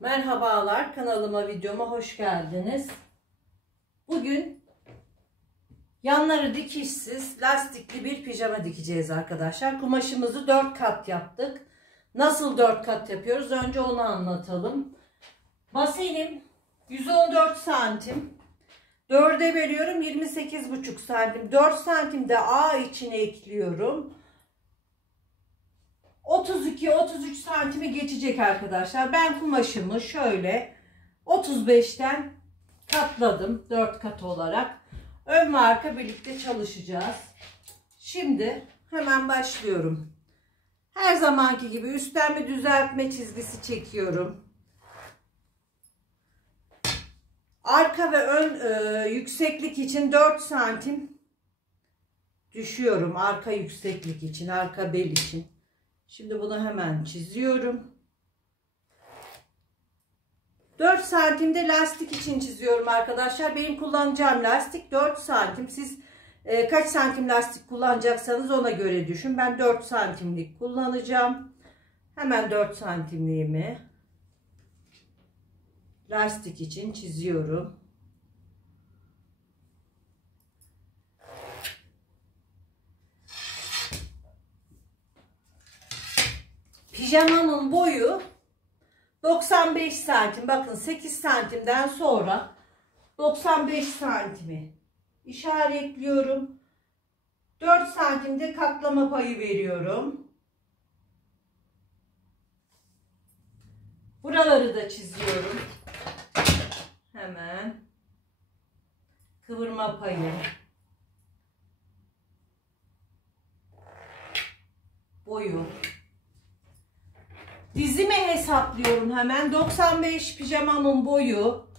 Merhabalar, kanalıma, videoma hoş geldiniz. Bugün yanları dikişsiz lastikli bir pijama dikeceğiz arkadaşlar. Kumaşımızı 4 kat yaptık. Nasıl 4 kat yapıyoruz? Önce onu anlatalım. Basenim 114 santim. 4'e bölüyorum, 28,5 santim. 4 santim de A içine ekliyorum. 32-33 santimi geçecek arkadaşlar. Ben kumaşımı şöyle 35'ten katladım 4 kat olarak. Ön ve arka birlikte çalışacağız. Şimdi hemen başlıyorum. Her zamanki gibi üstten bir düzeltme çizgisi çekiyorum. Arka ve ön yükseklik için 4 santim düşüyorum. Arka yükseklik için, arka bel için. Şimdi bunu hemen çiziyorum. 4 santimde lastik için çiziyorum arkadaşlar. Benim kullanacağım lastik 4 santim. Siz kaç santim lastik kullanacaksanız ona göre düşün. Ben 4 santimlik kullanacağım. Hemen 4 santimliğimi lastik için çiziyorum. Pijamamın boyu 95 santim. Bakın 8 santimden sonra 95 santimi işaretliyorum. 4 santimde katlama payı veriyorum. Buraları da çiziyorum. Hemen kıvırma payı, boyu. Dizimi hesaplıyorum hemen. 95 pijamamın boyu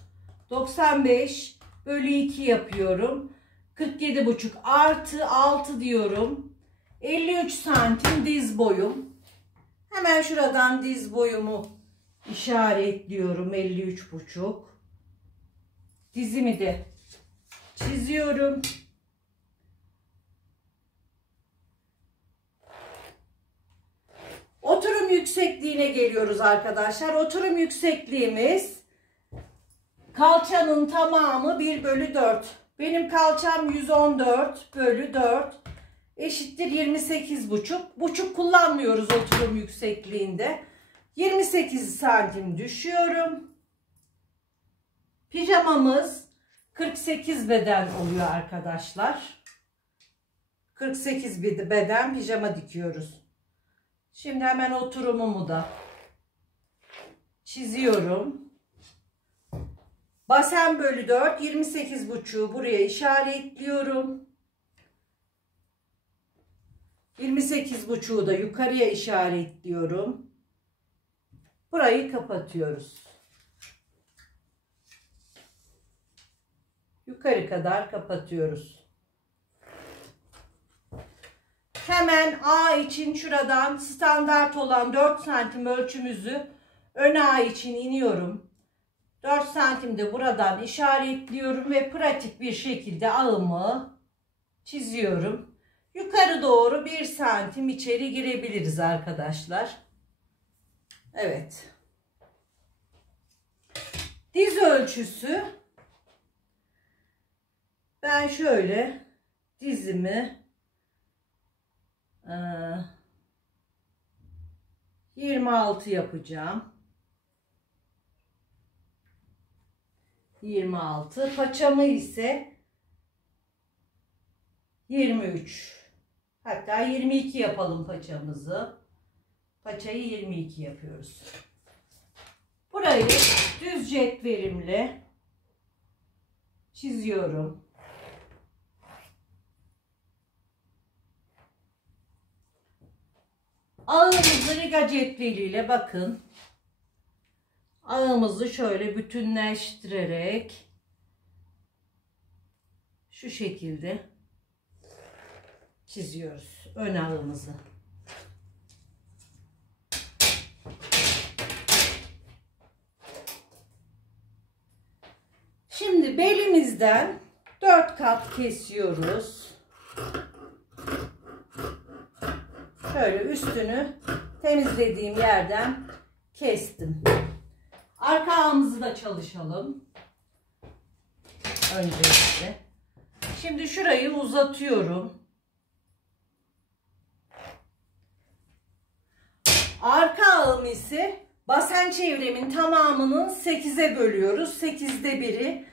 95 bölü 2 yapıyorum. 47,5 artı 6 diyorum. 53 santim diz boyum. Hemen şuradan diz boyumu işaretliyorum. 53,5. Dizimi de çiziyorum. Oturum yüksekliğine geliyoruz arkadaşlar. Oturum yüksekliğimiz kalçanın tamamı 1 bölü 4. Benim kalçam 114 bölü 4 eşittir 28,5. Buçuk kullanmıyoruz oturum yüksekliğinde. 28 santim düşüyorum. Pijamamız 48 beden oluyor arkadaşlar. 48 beden pijama dikiyoruz. Şimdi hemen oturumumu da çiziyorum. Basen bölü 4, 28,5'u buraya işaretliyorum. 28,5'u da yukarıya işaretliyorum. Burayı kapatıyoruz. Yukarı kadar kapatıyoruz. Hemen A için şuradan standart olan 4 santim ölçümüzü ön A için iniyorum. 4 santim de buradan işaretliyorum ve pratik bir şekilde ağımı çiziyorum. Yukarı doğru 1 santim içeri girebiliriz arkadaşlar. Evet. Diz ölçüsü. Ben şöyle dizimi 26 yapacağım. 26. Paçamı ise 23. Hatta 22 yapalım paçamızı. Paçayı 22 yapıyoruz. Burayı düz cetvelimle çiziyorum. Ağımızı riga cetveliyle bakın. Ağımızı şöyle bütünleştirerek şu şekilde çiziyoruz ön ağımızı. Şimdi belimizden 4 kat kesiyoruz. Şöyle üstünü temizlediğim yerden kestim. Arka ağımızı da çalışalım. Öncelikle. Şimdi şurayı uzatıyorum. Arka ağımı ise basen çevremin tamamının 8'e bölüyoruz. 8'de 1'i.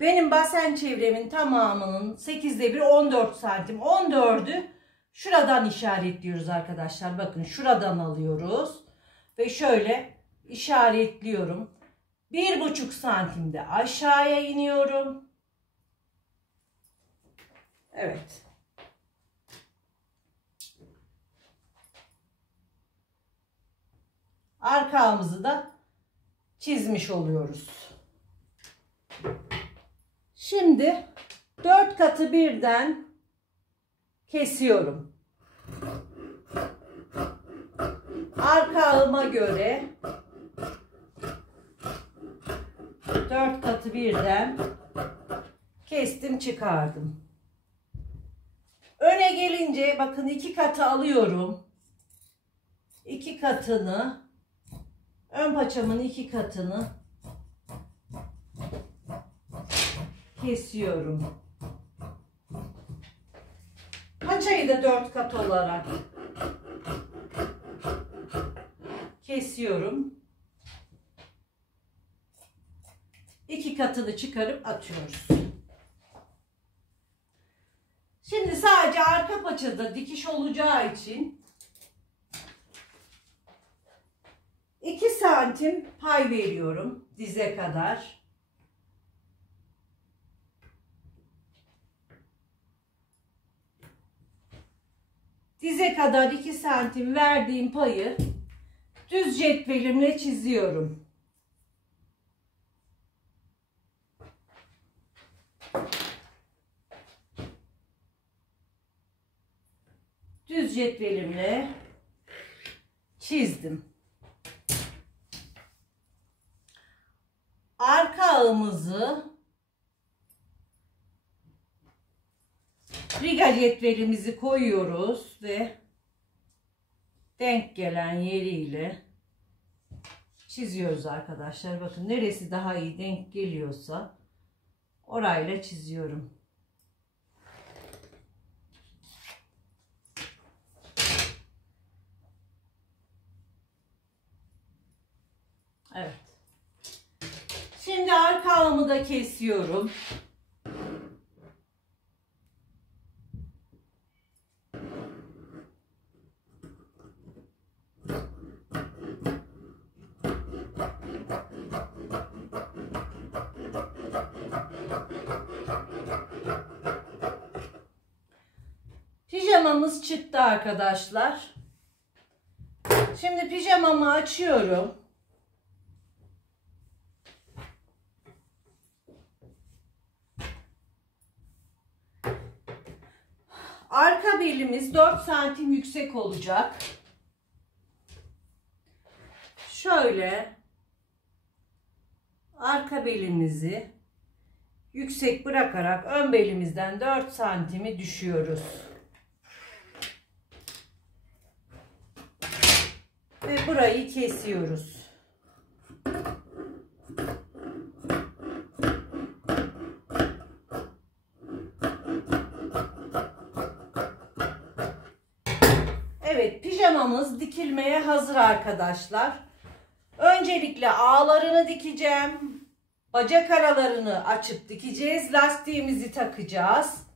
Benim basen çevremin tamamının 8'de 1 14 santim. 14'ü şuradan işaretliyoruz arkadaşlar. Bakın şuradan alıyoruz. Ve şöyle işaretliyorum. 1,5 santimde aşağıya iniyorum. Evet. Arka ağımızı da çizmiş oluyoruz. Şimdi 4 katı birden kesiyorum. Arka ağıma göre 4 katı birden kestim, çıkardım. Öne gelince bakın 2 katı alıyorum. 2 katını, ön paçamın 2 katını kesiyorum. Paçayı da 4 kat olarak kesiyorum. 2 katını çıkarıp atıyoruz. Şimdi sadece arka paçada dikiş olacağı için 2 santim pay veriyorum dize kadar. Dize kadar 2 santim verdiğim payı düz cetvelimle çiziyorum. Düz cetvelimle çizdim. Arka ağımızı, riga cetvelimizi koyuyoruz ve denk gelen yeriyle çiziyoruz arkadaşlar. Bakın neresi daha iyi denk geliyorsa orayla çiziyorum. Evet. Şimdi arka ağımı da kesiyorum. Pijamamız çıktı arkadaşlar. Şimdi pijamamı açıyorum. Arka belimiz 4 santim yüksek olacak. Şöyle arka belimizi yüksek bırakarak ön belimizden 4 santimi düşüyoruz. Ve burayı kesiyoruz. Evet, pijamamız dikilmeye hazır arkadaşlar. Öncelikle ağlarını dikeceğim. Bacak aralarını açıp dikeceğiz. Lastiğimizi takacağız.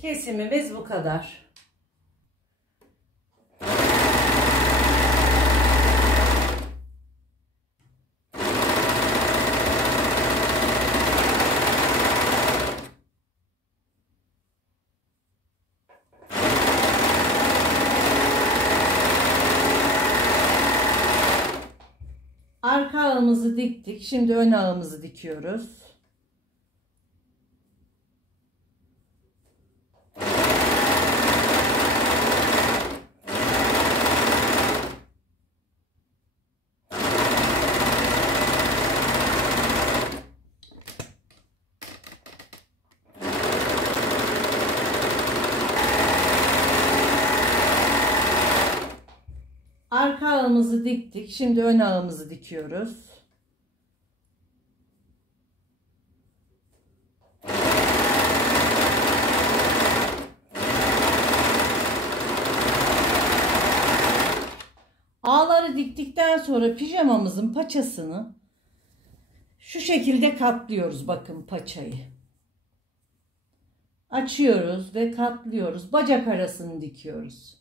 Kesimimiz bu kadar. Arka ağımızı diktik. Şimdi ön ağımızı dikiyoruz. Arka ağımızı diktik. Şimdi ön ağımızı dikiyoruz. Ağları diktikten sonra pijamamızın paçasını şu şekilde katlıyoruz. Bakın paçayı. Açıyoruz ve katlıyoruz. Bacak arasını dikiyoruz.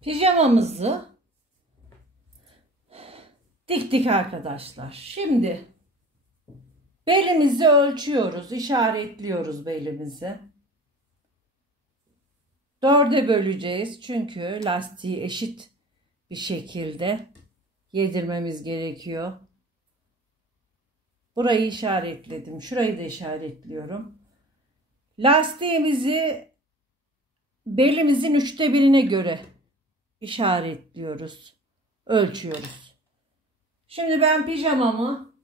Pijamamızı diktik arkadaşlar. Şimdi belimizi ölçüyoruz, işaretliyoruz belimizi. 4'e böleceğiz çünkü lastiği eşit bir şekilde yedirmemiz gerekiyor. Burayı işaretledim, şurayı da işaretliyorum. Lastiğimizi belimizin 1/3'ine göre işaretliyoruz, ölçüyoruz. Şimdi ben pijamamı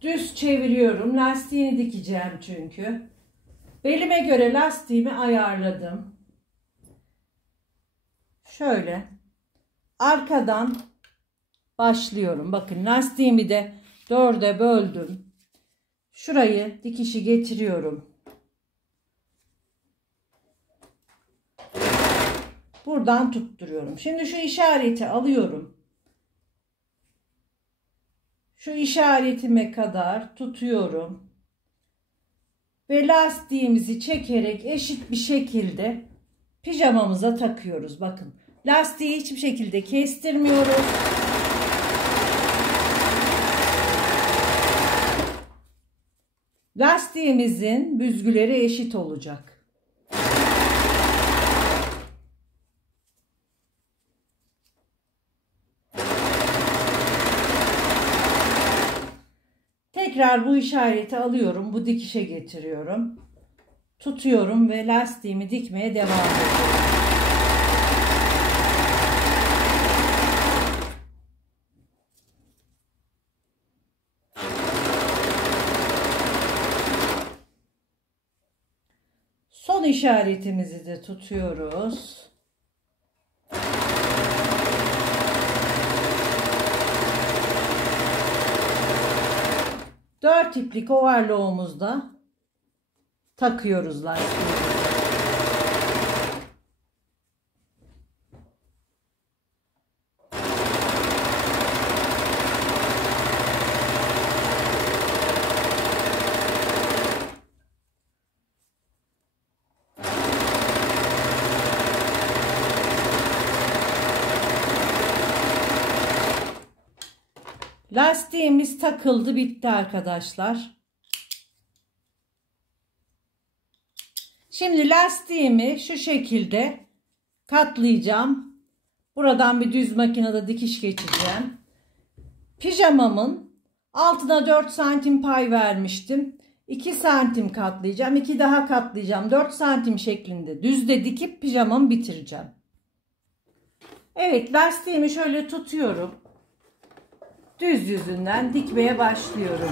düz çeviriyorum. Lastiğini dikeceğim çünkü. Belime göre lastiğimi ayarladım. Şöyle arkadan başlıyorum. Bakın lastiğimi de 4'e böldüm. Şurayı dikişi getiriyorum. Buradan tutturuyorum. Şimdi şu işareti alıyorum. Şu işaretime kadar tutuyorum. Ve lastiğimizi çekerek eşit bir şekilde pijamamıza takıyoruz. Bakın lastiği hiçbir şekilde kestirmiyoruz. Lastiğimizin büzgüleri eşit olacak. Tekrar bu işareti alıyorum. Bu dikişe getiriyorum. Tutuyorum ve lastiğimi dikmeye devam ediyorum. Son işaretimizi de tutuyoruz. Dört iplik overlock'umuzda takıyoruz lastiği. Lastiğimiz takıldı, bitti arkadaşlar. Şimdi lastiğimi şu şekilde katlayacağım. Buradan bir düz makinede dikiş geçeceğim. Pijamamın altına 4 santim pay vermiştim. 2 santim katlayacağım. 2 daha katlayacağım. 4 santim şeklinde düzde dikip pijamamı bitireceğim. Evet, lastiğimi şöyle tutuyorum. Düz yüzünden dikmeye başlıyorum.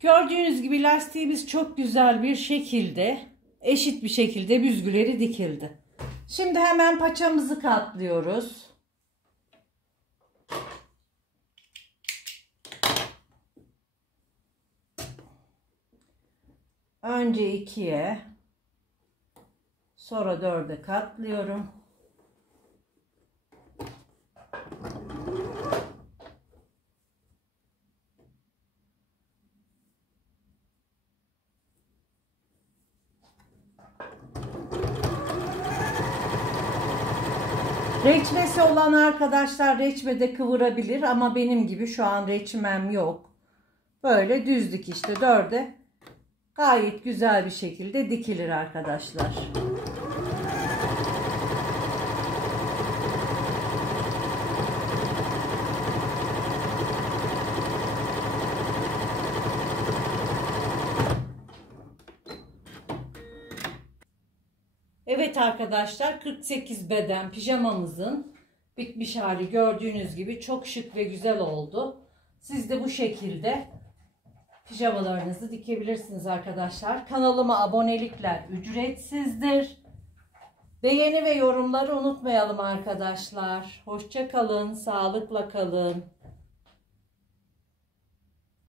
Gördüğünüz gibi lastiğimiz çok güzel bir şekilde, eşit bir şekilde büzgüleri dikildi. Şimdi hemen paçamızı katlıyoruz. Önce 2'ye, sonra 4'e katlıyorum. Reçmesi olan arkadaşlar reçmede kıvırabilir ama benim gibi şu an reçmem yok. Böyle düz dikişte dörde gayet güzel bir şekilde dikilir arkadaşlar. Evet arkadaşlar, 48 beden pijamamızın bitmiş hali gördüğünüz gibi çok şık ve güzel oldu. Siz de bu şekilde pijamalarınızı dikebilirsiniz arkadaşlar. Kanalıma abonelikler ücretsizdir. Beğeni ve yorumları unutmayalım arkadaşlar. Hoşça kalın, sağlıkla kalın.